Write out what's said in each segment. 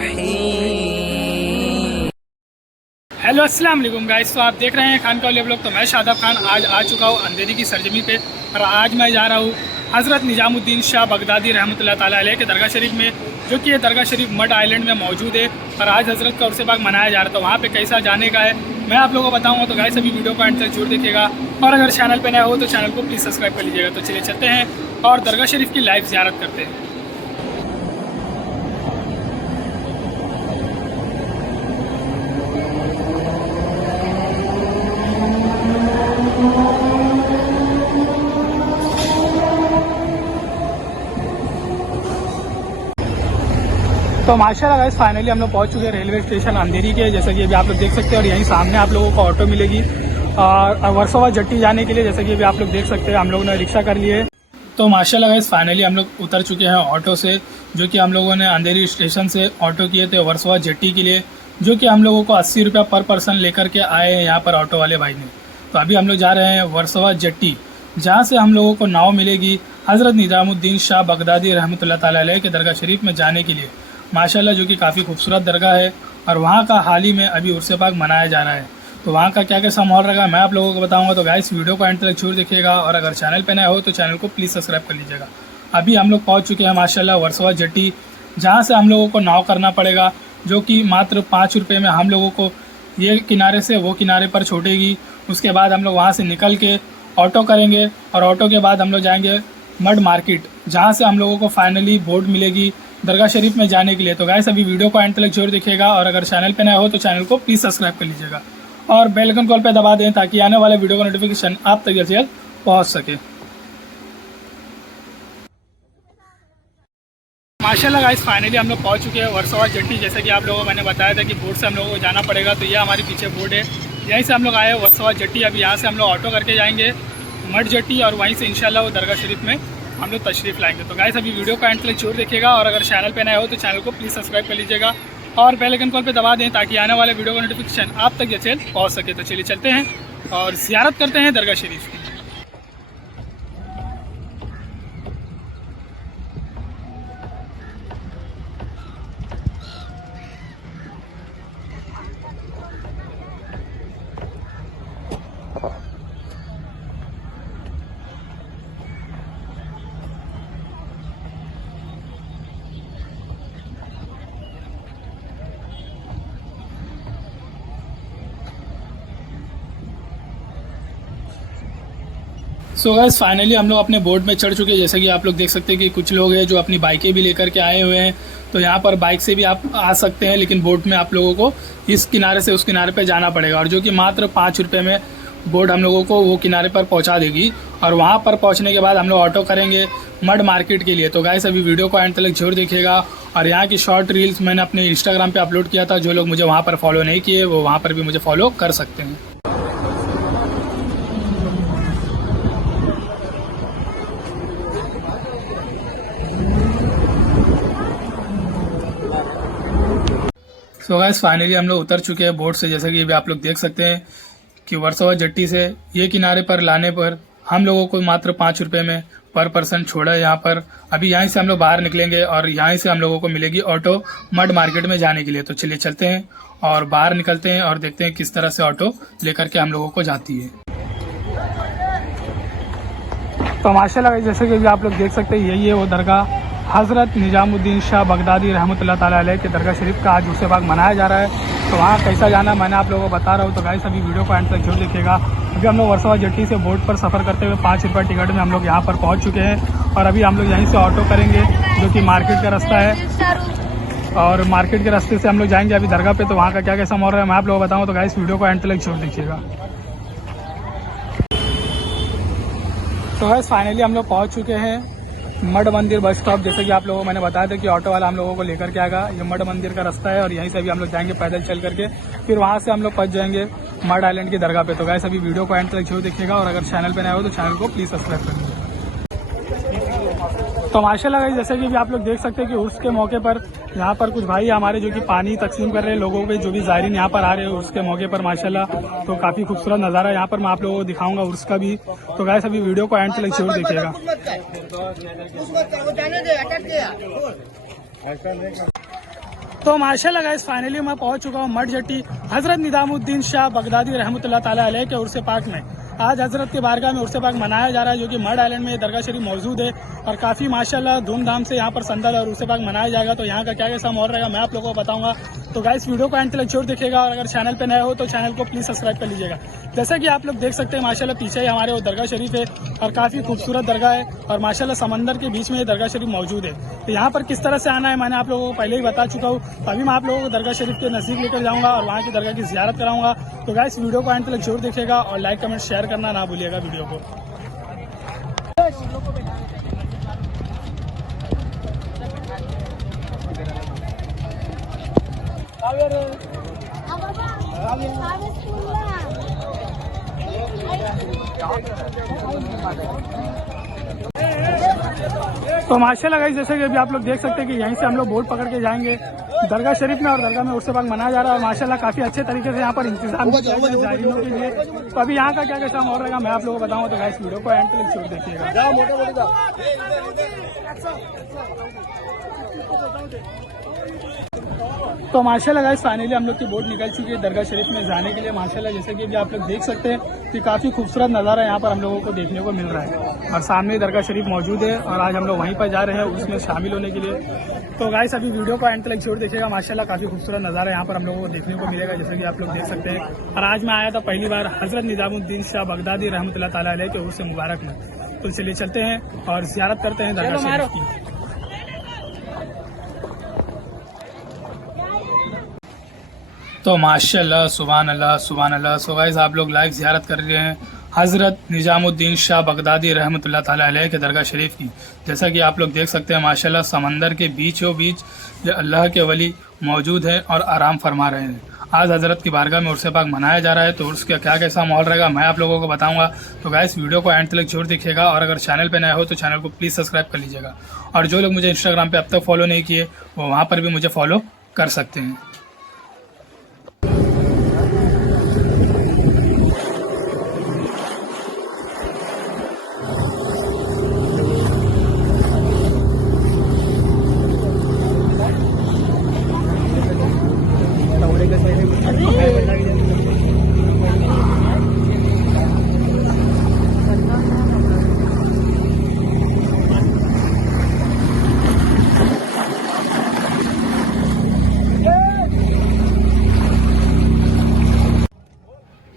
Hello अस्सलाम वालेकुम guys. तो आप देख रहे हैं खान का व्लॉग। तो मैं शादाब खान आज आ चुका हूँ अंधेरी की सरजमी पे और आज मैं जा रहा हूँ हज़रत निजामुद्दीन शाह बगदादी रहमतुल्लाह ताला अलैह के दरगाह शरीफ में, जो कि ये दरगाह शरीफ मड आइलैंड में मौजूद है। और आज हज़रत का उर्स पाक मनाया जा रहा है, तो वहाँ पे कैसा जाने का है मैं आप लोगों को बताऊँगा। तो गाइस अभी वीडियो को एंड तक जरूर देखिएगा और अगर चैनल पर नया हो तो चैनल को प्लीज़ सब्सक्राइब कर लीजिएगा। तो चलिए चलते हैं और दरगाह शरीफ की लाइव ज़ियारत करते हैं। तो माशाल्लाह गाइस फाइनली हम लोग पहुंच चुके हैं रेलवे स्टेशन अंधेरी के, जैसा कि अभी आप लोग देख सकते हैं। और यहीं सामने आप लोगों को ऑटो मिलेगी और वर्सोवा जट्टी जाने के लिए, जैसा कि अभी आप लोग देख सकते हैं हम लोगों ने रिक्शा कर लिए। तो माशाल्लाह गाइस फाइनली हम लोग उतर चुके हैं ऑटो से, जो कि हम लोगों ने अंधेरी स्टेशन से ऑटो किए थे वर्सोवा जट्टी के लिए, जो कि हम लोगों को 80 रुपया पर पर्सन लेकर के आए हैं यहाँ पर ऑटो वाले भाई ने। तो अभी हम लोग जा रहे हैं वर्सोवा जट्टी, जहाँ से हम लोगों को नाव मिलेगी हज़रत निजामुद्दीन शाह बगदादी रहमतुल्लाह ताला अलैह के दरगाह शरीफ में जाने के लिए माशाल्लाह, जो कि काफ़ी खूबसूरत दरगाह है। और वहाँ का हाल ही में अभी उर्स पाक मनाया जा रहा है, तो वहाँ का क्या कैसा माहौल रहेगा मैं आप लोगों को बताऊंगा। तो गाइस वीडियो को एंड तक जरूर देखिएगा और अगर चैनल पे नया हो तो चैनल को प्लीज़ सब्सक्राइब कर लीजिएगा। अभी हम लोग पहुँच चुके हैं माशाल्लाह वर्सोवा जट्टी, जहाँ से हम लोगों को नाव करना पड़ेगा, जो कि मात्र 5 रुपये में हम लोगों को ये किनारे से वो किनारे पर छोड़ेगी। उसके बाद हम लोग वहाँ से निकल के ऑटो करेंगे और ऑटो के बाद हम लोग जाएंगे मड मार्केट, जहाँ से हम लोगों को फाइनली बोट मिलेगी दरगाह शरीफ में जाने के लिए। तो गाइस अभी वीडियो को एंड तक जरूर देखिएगा और अगर चैनल पे नया हो तो चैनल को प्लीज़ सब्सक्राइब कर लीजिएगा और बेल आइकन कॉल पे दबा दें ताकि आने वाले वीडियो का नोटिफिकेशन आप तक जल्द से जल्द पहुँच सके। माशाल्लाह गाइस फाइनली हम लोग पहुँच चुके हैं वर्सोवा जट्टी, जैसे कि आप लोगों को मैंने बताया था कि बोट से हम लोगों को जाना पड़ेगा। तो ये हमारे पीछे बोट है, यहीं से हम लोग आए वर्सोवा जट्टी। अभी यहाँ से हम लोग ऑटो करके जाएंगे मड जट्टी और वहीं से इंशाल्लाह वो दरगाह शरीफ में हम लोग तशरीफ़ लाएंगे। तो गाइस अभी वीडियो को एंड तक जरूर देखिएगा और अगर चैनल पे नया हो तो चैनल को प्लीज़ सब्सक्राइब कर लीजिएगा और बेल आइकन कॉल पे दबा दें ताकि आने वाले वीडियो का नोटिफिकेशन आप तक जल्द पहुँच सके। तो चलिए चलते हैं और ज़ियारत करते हैं दरगाह शरीफ की। सो गाइस फाइनली हम लोग अपने बोट में चढ़ चुके हैं, जैसे कि आप लोग देख सकते हैं कि कुछ लोग हैं जो अपनी बाइकें भी लेकर के आए हुए हैं। तो यहाँ पर बाइक से भी आप आ सकते हैं, लेकिन बोट में आप लोगों को इस किनारे से उस किनारे पे जाना पड़ेगा, और जो कि मात्र 5 रुपये में बोट हम लोगों को वो किनारे पर पहुँचा देगी। और वहाँ पर पहुँचने के बाद हम लोग ऑटो करेंगे मड मार्केट के लिए। तो गाइस अभी वीडियो को एंड तक जरूर देखिएगा और यहाँ की शॉर्ट रील्स मैंने अपने इंस्टाग्राम पर अपलोड किया था। जो लोग मुझे वहाँ पर फॉलो नहीं किए वो वहाँ पर भी मुझे फॉलो कर सकते हैं। तो गाइस फाइनली हम लोग उतर चुके हैं बोट से, जैसे कि अभी आप लोग देख सकते हैं कि वर्सोवा जट्टी से ये किनारे पर लाने पर हम लोगों को मात्र 5 रुपये में पर पर्सन छोड़ा है यहाँ पर। अभी यहीं से हम लोग बाहर निकलेंगे और यहीं से हम लोगों को मिलेगी ऑटो मड मार्केट में जाने के लिए। तो चलिए चलते हैं और बाहर निकलते हैं और देखते हैं किस तरह से ऑटो लेकर के हम लोगों को जाती है। तो माशाल्लाह जैसे कि अभी आप लोग देख सकते हैं यही है वो दरगाह हज़रत निजामुद्दीन शाह बगदादी रहमतुल्लाह ताला अलैह के दरगाह शरीफ का आज उर्स पाक मनाया जा रहा है। तो वहाँ कैसा जाना मैंने आप लोगों को बता रहा हूँ। तो गाइस अभी वीडियो को एंड तक जरूर देखिएगा। अभी हम लोग वर्सोवा जट्टी से बोट पर सफ़र करते हुए 5 रुपये टिकट में हम लोग यहाँ पर पहुँच चुके हैं और अभी हम लोग यहीं से ऑटो करेंगे, जो कि मार्केट का रास्ता है। और मार्केट के रास्ते से हम लोग जाएंगे अभी दरगाह पे। तो वहाँ का क्या कैसा माहौल है मैं आप लोगों को बताऊँ। तो गाइस वीडियो को एंड तक जरूर देखिएगा। तो गाइस फाइनली हम लोग पहुँच चुके हैं मड मंदिर बस स्टॉप, जैसे कि आप लोगों को मैंने बताया था कि ऑटो वाला हम लोगों को लेकर के आएगा। ये मड मंदिर का रास्ता है और यहीं से अभी हम लोग जाएंगे पैदल चल करके, फिर वहाँ से हम लोग पहुँच जाएंगे मड आइलैंड की दरगाह पे। तो गाइस अभी वीडियो को एंड तक जरूर देखिएगा और अगर चैनल पे नया हो तो चैनल को प्लीज़ सब्सक्राइब कर लीजिएगा। तो माशाल्लाह गाइस जैसे कि भी आप लोग देख सकते हैं कि उर्स के मौके पर यहाँ पर कुछ भाई हमारे जो कि पानी तकसीम कर रहे हैं लोगों पे, जो भी ज़ायरीन यहाँ पर आ रहे हैं उर्स के मौके पर माशाल्लाह। तो काफ़ी खूबसूरत नज़ारा यहाँ पर मैं आप लोगों को दिखाऊंगा उर्स का भी। तो गाइस अभी वीडियो को एंड तक जरूर देखिएगा। तो माशाल्लाह गाइस फाइनली मैं पहुंच चुका हूं मठ जट्टी हजरत निजामुद्दीन शाह बगदादी रहमतुल्लाह ताला अलैह के उर्स पाक में। आज हजरत के बारगाह में उर्स पाक मनाया जा रहा है, जो कि मड आइलैंड में दरगाह शरीफ मौजूद है और काफ़ी माशाल्लाह धूमधाम से यहाँ पर संदल और उर्स पाक मनाया जाएगा। तो यहाँ का क्या कैसा माहौल रहेगा मैं आप लोगों को बताऊंगा। तो गाइस वीडियो को एंड तक जरूर देखिएगा और अगर चैनल पे नए हो तो चैनल को प्लीज़ सब्सक्राइब कर लीजिएगा। जैसा कि आप लोग देख सकते हैं माशाल्लाह पीछे ही हमारे वो दरगाह शरीफ है और काफ़ी खूबसूरत दरगाह है और माशाल्लाह समंदर के बीच में ये दरगाह शरीफ मौजूद है। तो यहाँ पर किस तरह से आना है मैंने आप लोगों को पहले ही बता चुका हूँ। तो अभी मैं आप लोगों को दरगाह शरीफ के नज़दीक लेकर जाऊँगा और वहाँ की दरगाह की ज़ियारत कराऊंगा। तो गाइस वीडियो को एंड तक जरूर देखिएगा और लाइक कमेंट शेयर करना ना भूलिएगा वीडियो को। तो माशाल्लाह गाइस जैसे कि अभी आप लोग देख सकते हैं कि यहीं से हम लोग बोट पकड़ के जाएंगे दरगाह शरीफ में और दरगाह में उर्स पाक मनाया जा रहा है और माशाल्लाह काफ़ी अच्छे तरीके से यहाँ पर इंतजाम किया गया है जायरीनों के लिए। तो अभी यहाँ का क्या कैसा माहौल रहेगा मैं आप लोगों को बताऊंगा। तो गाइस वीडियो को एंड तक जरूर देखिएगा। तो माशाल्लाह गाइस फाइनली हम लोग की बोट निकल चुकी है दरगाह शरीफ में जाने के लिए। माशाल्लाह जैसे कि अभी आप लोग देख सकते हैं कि काफ़ी खूबसूरत नज़ारा यहाँ पर हम लोगों को देखने को मिल रहा है और सामने दरगाह शरीफ मौजूद है और आज हम लोग वहीं पर जा रहे हैं उसमें शामिल होने के लिए। तो गाइस अभी वीडियो को एंड तक जरूर देखिएगा। माशाल्लाह काफ़ी खूबसूरत नज़ारा यहाँ पर हम लोगों को देखने को मिलेगा जैसे कि आप लोग देख सकते हैं। और आज मैं आया था पहली बार हजरत निजामुद्दीन शाह बगदादी रहमतुल्लाह ताला अलैह के उर्स मुबारक में। तो चलिए चलते हैं और ज़ियारत करते हैं दरगाह शरीफ की। तो माशाल्लाह सुभान अल्लाह सुभान अल्लाह। सो गाइस आप लोग लाइव ज़ियारत कर रहे हैं हज़रत निजामुद्दीन शाह बगदादी रहमतुल्लाह ताला अलैह के दरगाह शरीफ की। जैसा कि आप लोग देख सकते हैं माशाल्लाह समंदर के बीचों बीच अल्लाह के वली मौजूद हैं और आराम फरमा रहे हैं। आज हज़रत की बारगाह में उर्स पाक मनाया जा रहा है तो उर्स का क्या कैसा माहौल रहेगा मैं आप लोगों को बताऊंगा। तो गाइस वीडियो को एंड तक जरूर देखिएगा और अगर चैनल पे नए हो तो चैनल को प्लीज़ सब्सक्राइब कर लीजिएगा और जो लोग मुझे इंस्टाग्राम पे अब तक फॉलो नहीं किए वो वहाँ पर भी मुझे फॉलो कर सकते हैं।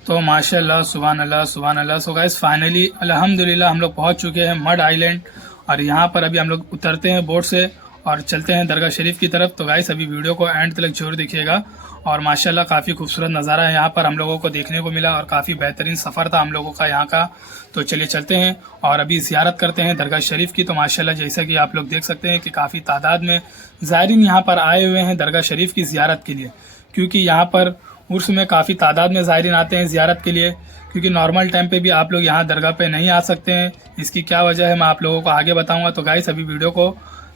तो माशाल्लाह सुभान अल्लाह सुभान अल्लाह। सो गाइस फाइनली अल्हम्दुलिल्लाह हम लोग पहुंच चुके हैं मड आइलैंड और यहाँ पर अभी हम लोग उतरते हैं बोट से और चलते हैं दरगाह शरीफ की तरफ। तो गाइस अभी वीडियो को एंड तक जरूर देखिएगा और माशाल्लाह काफ़ी खूबसूरत नज़ारा है यहाँ पर हम लोगों को देखने को मिला और काफ़ी बेहतरीन सफ़र था हम लोगों का यहाँ का। तो चलिए चलते हैं और अभी ज़ियारत करते हैं दरगाह शरीफ की। तो माशाल्लाह जैसा कि आप लोग देख सकते हैं कि काफ़ी तादाद में ज़ायरीन यहाँ पर आए हुए हैं दरगाह शरीफ की ज़ियारत के लिए, क्योंकि यहाँ पर उर्स में काफ़ी तादाद में ज़ायरीन आते हैं ज़ियारत के लिए, क्योंकि नॉर्मल टाइम पे भी आप लोग यहाँ दरगाह पे नहीं आ सकते हैं। इसकी क्या वजह है मैं आप लोगों को आगे बताऊंगा। तो गाइस अभी वीडियो को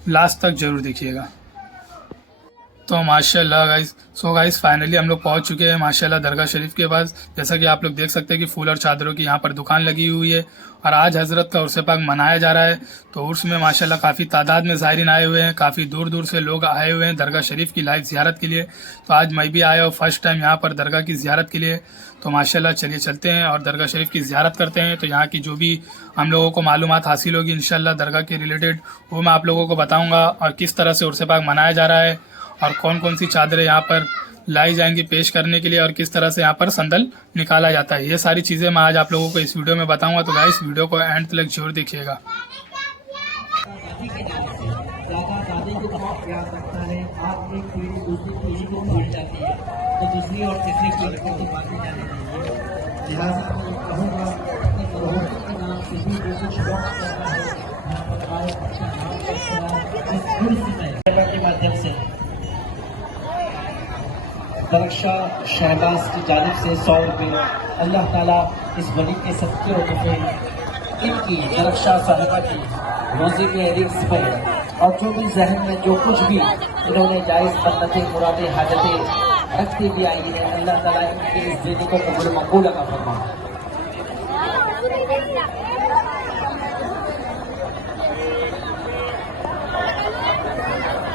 लास्ट तक ज़रूर देखिएगा। तो माशाल्लाह गाइस सो गाइस फाइनली हम लोग पहुंच चुके हैं माशाल्लाह दरगाह शरीफ के पास। जैसा कि आप लोग देख सकते हैं कि फूल और चादरों की यहाँ पर दुकान लगी हुई है और आज हज़रत का उर्स पाक मनाया जा रहा है। तो उर्स में माशाल्लाह काफ़ी तादाद में ज़ायरीन आए हुए हैं, काफ़ी दूर दूर से लोग आए हुए हैं दरगाह शरीफ की लाइव ज़ियारत के लिए। तो आज मैं भी आया हूँ फर्स्ट टाइम यहाँ पर दरगाह की ज़ियारत के लिए। तो माशाल्लाह चलिए चलते हैं और दरगाह शरीफ की ज़ियारत करते हैं। तो यहाँ की जो भी हम लोगों को मालूमात हासिल होगी इंशाल्लाह दरगाह के रिलेटेड वो मैं आप लोगों को बताऊँगा और किस तरह से उर्स पाक मनाया जा रहा है और कौन कौन सी चादरें यहाँ पर लाई जाएंगी पेश करने के लिए और किस तरह से यहाँ पर संदल निकाला जाता है। ये सारी चीज़ें मैं आज आप लोगों को इस वीडियो में बताऊंगा। तो गाइस वीडियो को एंड तक जरूर देखिएगा। दरक्षा शहबाज की जानिब से 100 रुपये अल्लाह ताला इस वली के सदक़े और तोहफे इनकी दरक्षा साहिबा की रोज़ी में रिज़्क़ पे और जो भी जहन में जो कुछ भी इन्होंने जायज़ मन्नतें मुरादें हाजतें रखती भी आई है अल्लाह ताला इनके इस देने को कबूल मकबूल अता फरमाए।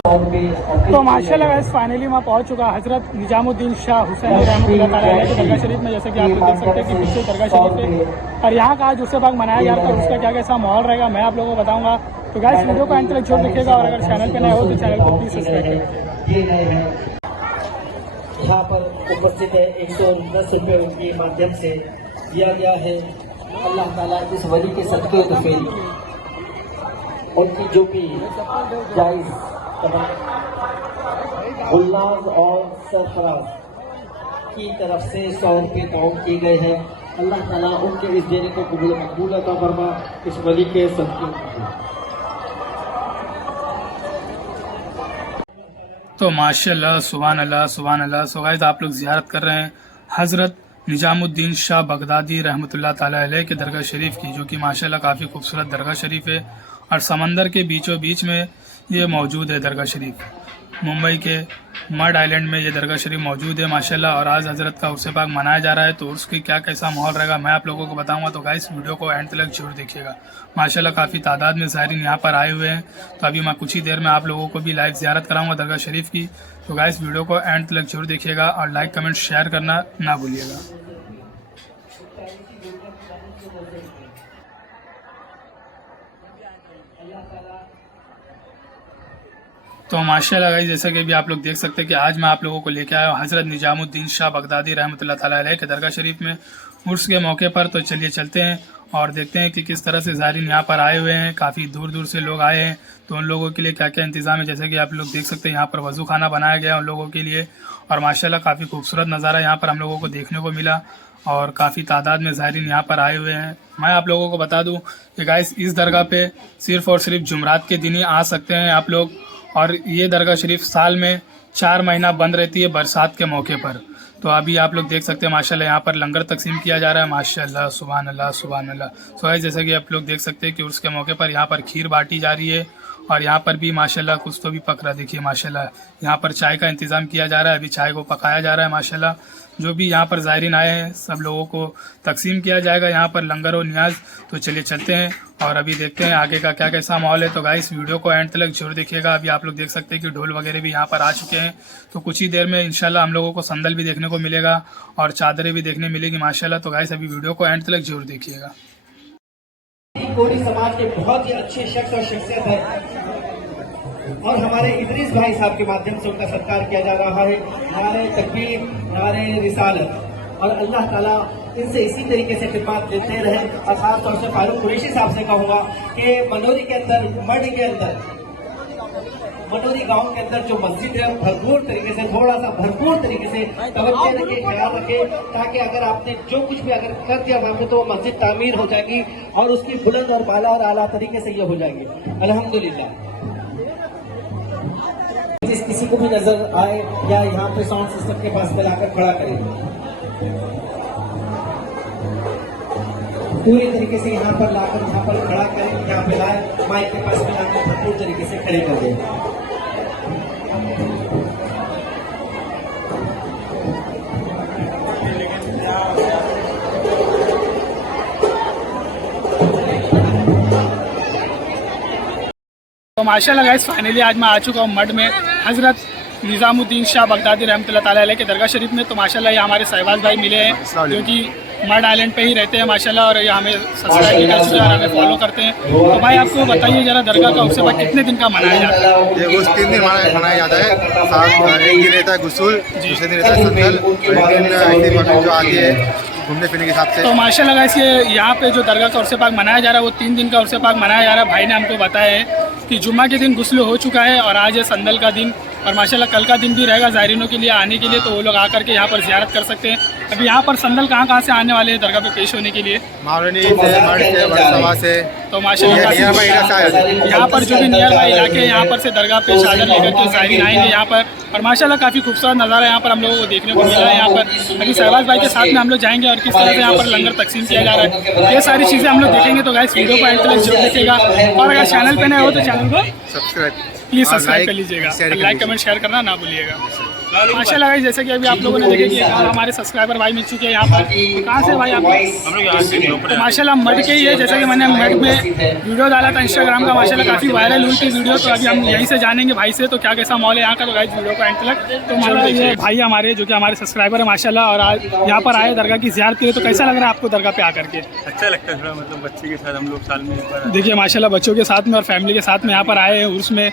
और तो माशाल्लाह गाइस फाइनली मैं पहुंच चुका हज़रत निजामुद्दीन शाह हुसैन रहमतुल्लाह तआला अलैह के दरगाह शरीफ में। जैसे कि आप लोग देख सकते हैं कि पीछे दरगाह शरीफ है और यहाँ का आज उससे बाग मनाया जा रहा है, उसका क्या कैसा माहौल रहेगा मैं आप लोगों को बताऊंगा। तो गाइस वीडियो को अंत तक जरूर देखिएगा और अगर चैनल पे नए हो तो चैनल को प्लीज सब्सक्राइब करें। यहाँ पर उपस्थित है 110 रुपये उनके माध्यम से दिया गया है। अल्लाह ताला इस वली के सदक़े तो फिर उनकी जो भी जायज़ गुल्लाज और सरफराज की तरफ से 100 रुपये ताउन किए गए हैं। अल्लाह ताला उनके इस देने को कबूल मकबूल अता फरमा इस वली के सदक़े। तो माशाल्लाह सुभान अल्लाह सुभान अल्लाह। सो गाइस आप लोग ज़ियारत कर रहे हैं हज़रत निजामुद्दीन शाह बगदादी रहमतुल्लाह ताला अलैह के दरगाह शरीफ की, जो कि माशाल्लाह काफ़ी खूबसूरत दरगाह शरीफ है और समंदर के बीचों बीच में ये मौजूद है दरगाह शरीफ। मुंबई के मड आइलैंड में ये दरगाह शरीफ मौजूद है माशाल्लाह। और आज हज़रत का उर्स पाक मनाया जा रहा है, तो उसकी क्या कैसा माहौल रहेगा मैं आप लोगों को बताऊंगा। तो गाइस वीडियो को एंड तक जरूर देखिएगा। माशाल्लाह काफ़ी तादाद में ज़ायरीन यहाँ पर आए हुए हैं, तो अभी मैं कुछ ही देर में आप लोगों को भी लाइव ज़ियारत कराऊंगा दरगाह शरीफ की। तो गाइस वीडियो को एंड तक जरूर देखिएगा और लाइक कमेंट शेयर करना ना भूलिएगा। तो माशाल्लाह गाइस जैसा कि भी आप लोग देख सकते हैं कि आज मैं आप लोगों को लेके आया हूँ हज़रत निजामुद्दीन शाह बगदादी रहमतुल्लाह ताला अलैह के दरगाह शरीफ में उर्स के मौके पर। तो चलिए चलते हैं और देखते हैं कि किस तरह से ज़ायरीन यहाँ पर आए हुए हैं। काफ़ी दूर दूर से लोग आए हैं, तो उन लोगों के लिए क्या क्या इंतज़ाम है। जैसे कि आप लोग देख सकते हैं यहाँ पर वज़ू खाना बनाया गया उन लोगों के लिए और माशाल्लाह काफ़ी खूबसूरत नज़ारा यहाँ पर हम लोगों को देखने को मिला और काफ़ी तादाद में ज़ायरीन यहाँ पर आए हुए हैं। मैं आप लोगों को बता दूँ कि गाइस इस दरगाह पे सिर्फ़ और सिर्फ जुमरात के दिन ही आ सकते हैं आप लोग, और ये दरगाह शरीफ साल में 4 महीना बंद रहती है बरसात के मौके पर। तो अभी आप लोग देख सकते हैं माशाल्लाह यहाँ पर लंगर तकसीम किया जा रहा है माशाल्लाह सुभान अल्लाह सुभान अल्लाह। सो गाइस जैसा कि आप लोग देख सकते हैं कि उसके मौके पर यहाँ पर खीर बांटी जा रही है और यहाँ पर भी माशाल्लाह कुछ तो भी पक रहा। देखिए माशाल्लाह यहाँ पर चाय का इंतज़ाम किया जा रहा है, अभी चाय को पकाया जा रहा है माशाल्लाह। जो भी यहाँ पर ज़ायरीन आए हैं सब लोगों को तकसीम किया जाएगा यहाँ पर लंगर और न्याज। तो चलिए चलते हैं और अभी देखते हैं आगे का क्या कैसा माहौल है। तो गाइस वीडियो को एंड तक जरूर देखिएगा। अभी आप लोग देख सकते हैं कि ढोल वगैरह भी यहाँ पर आ चुके हैं, तो कुछ ही देर में इंशाल्लाह हम लोगों को संदल भी देखने को मिलेगा और चादरें भी देखने मिलेगी माशाल्लाह। तो गाइस अभी वीडियो को एंड तक जरूर देखिएगा। कोरी समाज के बहुत ही अच्छे शख्स और शख्सियत है और हमारे इदरीस भाई साहब के माध्यम से उनका सत्कार किया जा रहा है। नारे तकबीर नारे रिसालत और अल्लाह ताला इनसे इसी तरीके से खिदमत देते रहे। और खास तौर से फारूक कुरैशी साहब से कहूँगा कि मनोरी के अंदर मड के अंदर मनोरी गांव के अंदर जो मस्जिद है भरपूर तरीके से थोड़ा सा भरपूर तरीके से तवज्जो रखे ख्याल रखे, ताकि अगर आपने जो कुछ भी अगर कर दिया वहां पे तो वो मस्जिद तामीर हो जाएगी और उसकी बुलंद और बाला और आला तरीके से ये हो जाएगी अल्हम्दुलिल्लाह। जिस किसी को भी नजर आए या यहाँ पे साउंड सिस्टम के पास में लाकर खड़ा करें, पूरी तरीके से यहाँ पर लाकर यहाँ पर खड़ा करें, यहाँ पे लाए माइक के पास में लाकर भरपूर तरीके से खड़े कर दें। तो माशाल्लाह गाइस फाइनली आज मैं आ चुका हूँ मड में हज़रत निजामुद्दीन शाह बगदादी रहमतुल्लाह ताला अलैह के दरगाह शरीफ में। तो माशाल्लाह ये हमारे सहबाज भाई मिले हैं जो कि मड आइलैंड पे ही रहते हैं माशाल्लाह, और ये हमें सब्सक्राइब भी कर चुके हैं और हमें फॉलो करते हैं। तो भाई आपको बताइए जरा दरगाह का उससे बाद कितने दिन का मनाया जाता है? ये उस 3 दिन मनाया जाता है। एक दिन रहता है गुस्सूल, दूसरे दिन रहता है संदल, और एक दिन ऐसी जो आती है घूमने फिरने के हिसाब से। तो माशाल्लाह गाइस ये यहाँ पे जो दरगाह का उर्स पाक मनाया जा रहा है वो 3 दिन का उर्स पाक मनाया जा रहा है। भाई ने हमको बताया है कि जुम्मा के दिन गुस्ल हो चुका है और आज है संदल का दिन, और माशाल्लाह कल का दिन भी रहेगा ज़ायरीनों के लिए आने के लिए, तो वो लोग आकर के यहाँ पर ज़ियारत कर सकते हैं। अभी यहाँ पर संदल कहाँ से आने वाले हैं दरगाह पे पेश होने के लिए? मावरनी से, मड से, बरसवा से। तो माशाल्लाह यहाँ पर जो भी नियर बाई इलाके हैं यहाँ पर से दरगाह पे चादर लेकर के ज़ायरीन आएंगे यहाँ पर, और माशाल्लाह काफ़ी खूबसूरत नज़ारा यहाँ पर हम लोगों को देखने को मिला है। यहाँ पर अभी सहबाज भाई के साथ में हम लोग जाएंगे और किस तरह से यहाँ पर लंगर तकसीम किया जा रहा है, ये सारी चीज़ें हम लोग देखेंगे। तो गाइस वीडियो को एंड तक जरूर देखिएगा और अगर चैनल पे नए हो तो चैनल को सब्सक्राइब प्लीज़ सब्सक्राइब कर लीजिएगा, लाइक कमेंट शेयर करना ना भूलिएगा। माशाल्लाह गाइस, जैसे कि अभी आप लोगों ने देखा कि एक और हमारे सब्सक्राइबर भाई मिल चुके हैं यहाँ पर। तो कहाँ से भाई आप? हम लोग यहाँ से तो माशाल्लाह मड के ही है। जैसे कि मैंने मड में वीडियो डाला था इंस्टाग्राम का, माशाल्लाह काफ़ी वायरल हुई थी वीडियो। तो अभी हम यहीं से जानेंगे भाई से तो क्या कैसा मॉल है यहाँ का। तो गाइस वीडियो को एंड तक तो माशाल्लाह ये भाई हमारे जो कि हमारे सब्सक्राइबर है माशाल्लाह, और आज यहाँ पर आए दरगाह की ज़ियारत के लिए। तो कैसा लग रहा है आपको दरगाह पे आकर के? अच्छा लगता है थोड़ा, मतलब बच्चे के साथ हम लोग साल में एक बार देखिए माशाल्लाह बच्चों के साथ में और फैमिली के साथ में यहाँ पर आए हैं उर्स में।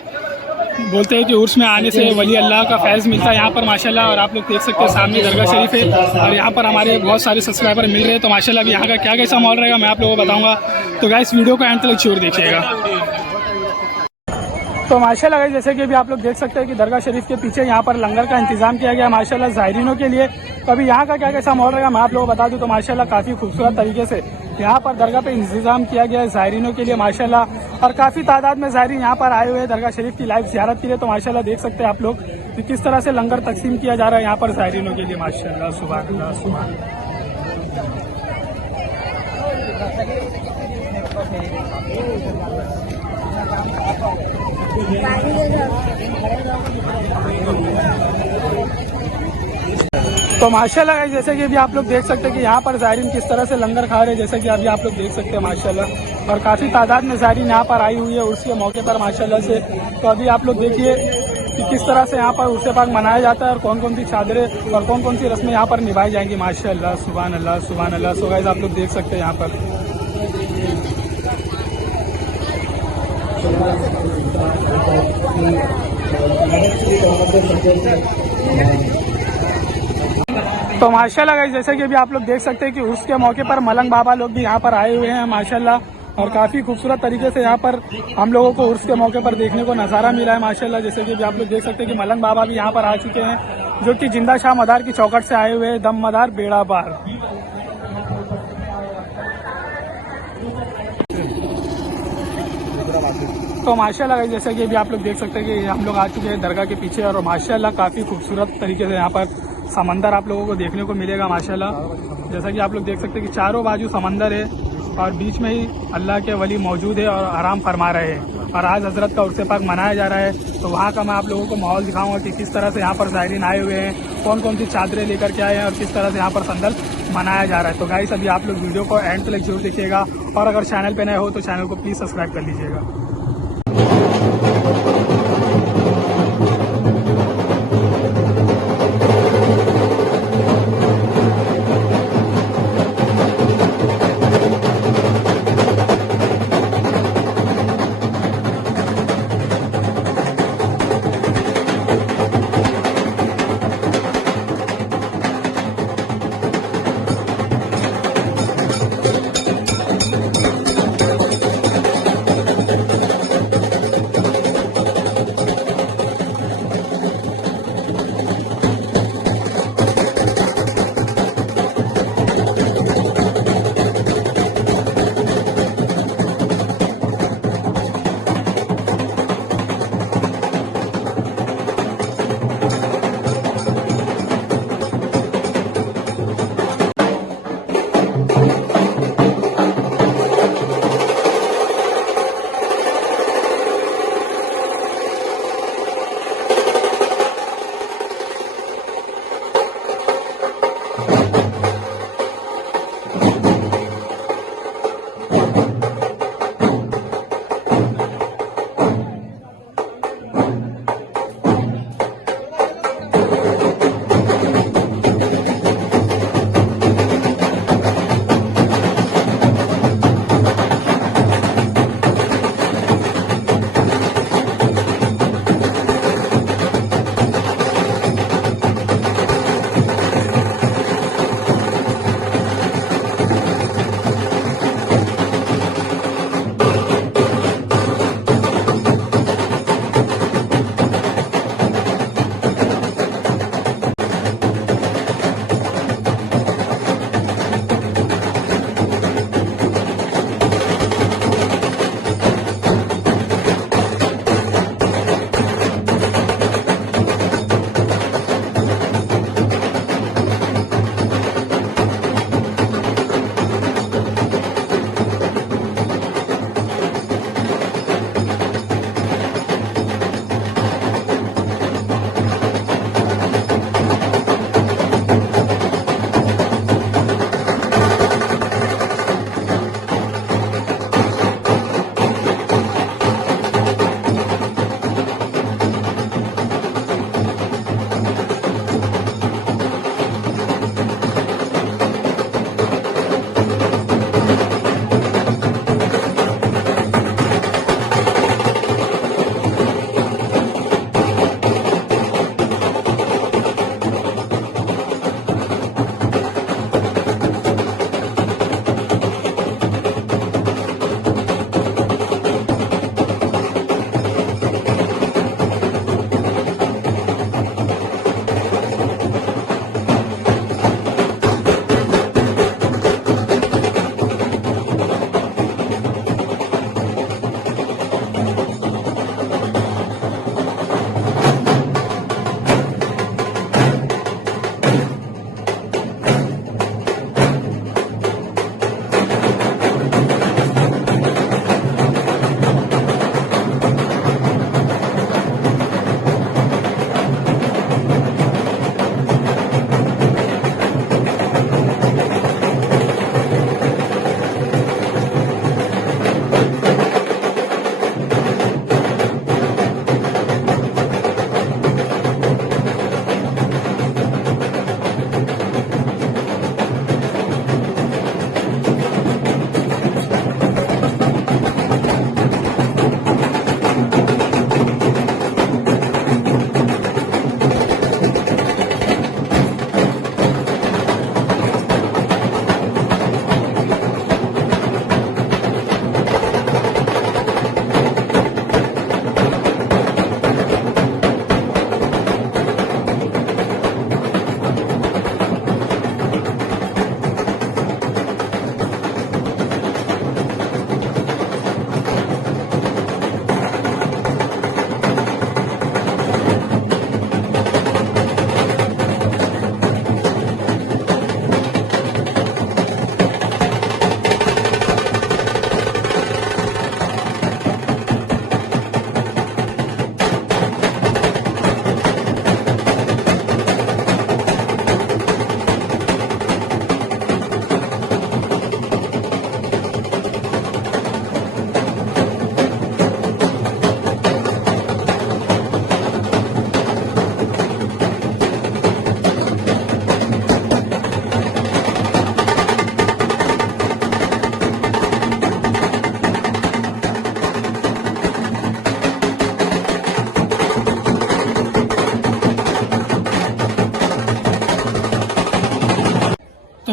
बोलते हैं कि उर्स में आने से वली अल्लाह का फैज़ मिलता है यहाँ पर माशाल्लाह। और आप लोग देख सकते हैं सामने दरगाह शरीफ है और यहाँ पर हमारे बहुत सारे सब्सक्राइबर मिल रहे हैं। तो माशाल्लाह अभी यहाँ का क्या कैसा मॉल रहेगा मैं आप लोगों को बताऊँगा। तो गाइस वीडियो को एंड तक जरूर देखिएगा। तो माशाल्लाह गाइस, जैसे कि अभी आप लोग देख सकते हैं कि दरगाह शरीफ के पीछे यहाँ पर लंगर का इंतजाम किया गया है माशाल्लाह ज़ायरीनों के लिए। तो अभी यहाँ का क्या कैसा मॉल रहेगा मैं आप लोगों को बता दूँ। तो माशाल्लाह काफ़ी खूबसूरत तरीके से यहाँ पर दरगाह पे इंतजाम किया गया है ज़ायरीनों के लिए माशाल्लाह। और काफ़ी तादाद में ज़ायरीन यहाँ पर आए हुए हैं दरगाह शरीफ की लाइव ज़ियारत के लिए। तो माशाल्लाह देख सकते हैं आप लोग कि किस तरह से लंगर तकसीम किया जा रहा है यहाँ पर ज़ायरीनों के लिए माशाल्लाह। सुभान अल्लाह, सुभान अल्लाह। तो माशाल्लाह गाइस, जैसे कि अभी आप लोग देख सकते हैं कि यहाँ पर ज़ायरीन किस तरह से लंगर खा रहे हैं। जैसे कि अभी आप लोग देख सकते हैं माशाल्लाह, और काफ़ी तादाद में ज़ायरीन यहाँ पर आई हुई है उर्स के मौके पर माशाल्लाह से। तो अभी आप लोग देखिए कि किस तरह से यहाँ पर उर्स पाक मनाया जाता है और कौन कौन सी चादरें और कौन कौन सी रस्में यहाँ पर निभाई जाएंगी माशाल्लाह। सुभान अल्लाह, सुभान अल्लाह। सो गाइस आप लोग देख सकते हैं यहाँ पर। तो माशाल्लाह गाइस, जैसे कि अभी आप लोग देख सकते हैं कि उर्स के मौके पर मलंग बाबा लोग भी यहाँ पर आए हुए हैं माशाल्लाह। और काफ़ी खूबसूरत तरीके से यहाँ पर हम लोगों को उर्स के मौके पर देखने को नज़ारा मिला है माशाल्लाह। जैसे कि अभी आप लोग देख सकते हैं कि मलंग बाबा भी यहाँ पर आ चुके हैं जो कि जिंदा शाह मदार की चौखट से आए हुए हैं, दम मदार बेड़ा पार। तो माशाल्लाह गाइस, जैसे कि अभी आप लोग देख सकते हैं कि हम लोग आ चुके हैं दरगाह के पीछे और माशाल्लाह काफ़ी खूबसूरत तरीके से यहाँ पर समंदर आप लोगों को देखने को मिलेगा माशाल्लाह। जैसा कि आप लोग देख सकते हैं कि चारों बाजू समंदर है और बीच में ही अल्लाह के वली मौजूद है और आराम फरमा रहे हैं। और आज हज़रत का उर्स पाक मनाया जा रहा है। तो वहाँ का मैं आप लोगों को माहौल दिखाऊंगा कि किस तरह से यहाँ पर ज़ायरीन आए हुए हैं, कौन कौन सी चादरें लेकर के आए हैं और किस तरह से यहाँ पर संदल मनाया जा रहा है। तो गाइस अभी आप लोग वीडियो को एंड तक जरूर देखिएगा और अगर चैनल पर नए हो तो चैनल को प्लीज़ सब्सक्राइब कर लीजिएगा।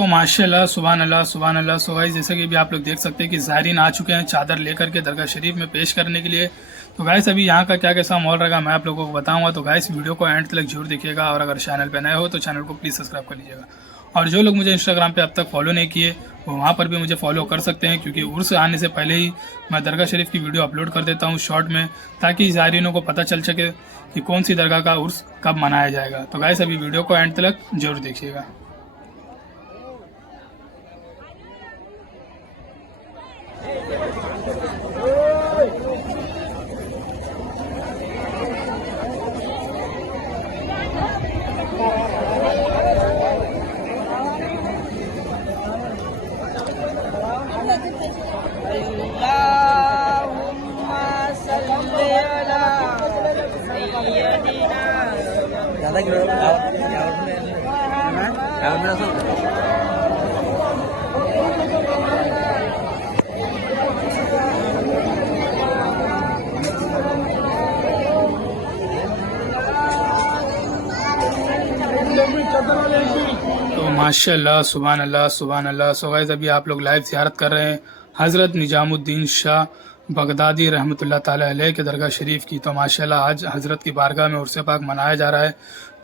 माशाल्लाह सुभान अल्लाह सुभान अल्लाह। सो गाइस जैसे कि भी आप लोग देख सकते हैं कि ज़ायरीन आ चुके हैं चादर लेकर के दरगाह शरीफ में पेश करने के लिए। तो गाइस अभी यहाँ का क्या कैसा माहौल रहेगा मैं आप लोगों को बताऊंगा। तो गाइस वीडियो को एंड तक जरूर देखिएगा और अगर चैनल पे नए हो तो चैनल को प्लीज़ सब्सक्राइब कर लीजिएगा। और जो लोग मुझे इंस्टाग्राम पे अब तक फॉलो नहीं किए वो वहाँ पर भी मुझे फॉलो कर सकते हैं, क्योंकि उर्स आने से पहले ही मैं दरगाह शरीफ की वीडियो अपलोड कर देता हूँ शॉर्ट में, ताकि ज़ायरीनों को पता चल सके कि कौन सी दरगाह का उर्स कब मनाया जाएगा। तो गाइस अभी वीडियो को एंड तक जरूर देखिएगा। तो माशाल्लाह सुभान अल्लाह सुभान अल्लाह। सो गाइस अभी आप लोग लाइव ज़ियारत कर रहे हैं हज़रत निजामुद्दीन शाह बगदादी रहमतुल्लाह ताला अलैह के दरगाह शरीफ की। तो माशाल्लाह आज हज़रत की बारगाह में उर्स पाक मनाया जा रहा है।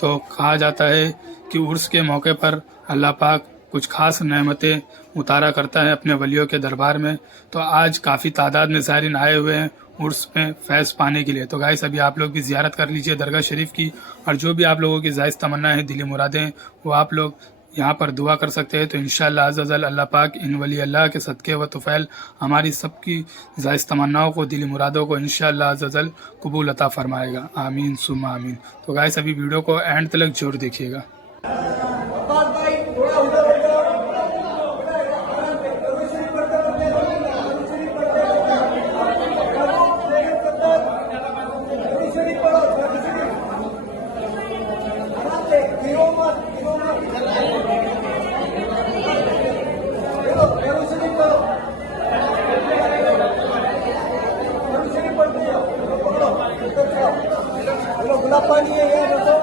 तो कहा जाता है कि उर्स के मौके पर अल्लाह पाक कुछ खास नेमतें उतारा करता है अपने वलियों के दरबार में। तो आज काफ़ी तादाद में ज़ायरीन आए हुए हैं उर्स में फैज़ पाने के लिए। तो गाइस अभी आप लोग भी ज़ियारत कर लीजिए दरगाह शरीफ की, और जो भी आप लोगों की जायज़ तमन्ना है दिली मुरादें वो आप लोग यहाँ पर दुआ कर सकते हैं। तो इंशाअल्लाह अज़्ज़ा वजल अल्लाह पाक इन वली अल्लाह के सदक़े व तुफ़ैल हमारी सबकी जायज़ तमन्नाओं को दिली मुरादों को इंशाअल्लाह अज़्ज़ा वजल कबूल अता फ़रमाएगा। आमीन सुम्मा आमीन। तो गाइस अभी वीडियो को एंड तक जरूर देखिएगा। गुलाब पानी है ये देखो,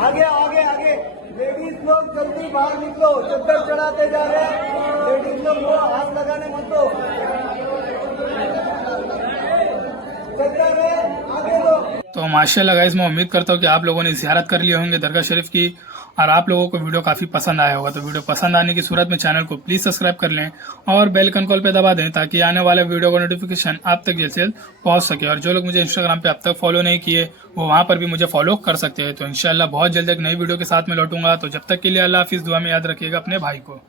आगे आगे आगे लेडीज लोग जल्दी बाहर निकलो, चद्दर चढ़ाते जा रहे हैं लेडीज लोग, वो हाथ लगाने मत दो, चद्दर है आगे लो। तो माशाल्लाह गाइस मैं उम्मीद करता हूँ कि आप लोगों ने ज़ियारत कर लिए होंगे दरगाह शरीफ की और आप लोगों को वीडियो काफ़ी पसंद आया होगा। तो वीडियो पसंद आने की सूरत में चैनल को प्लीज़ सब्सक्राइब कर लें और बेल आइकन कॉल पे दबा दें, ताकि आने वाले वीडियो का नोटिफिकेशन आप तक जल्द से जल्द पहुँच सके। और जो लोग मुझे इंस्टाग्राम पे अब तक फॉलो नहीं किए वो वहाँ पर भी मुझे फॉलो कर सकते हैं। तो इंशाल्लाह बहुत जल्द एक नई वीडियो के साथ में लौटूंगा। तो जब तक के लिए अल्लाह हाफिज़, दुआ में याद रखिएगा अपने भाई को।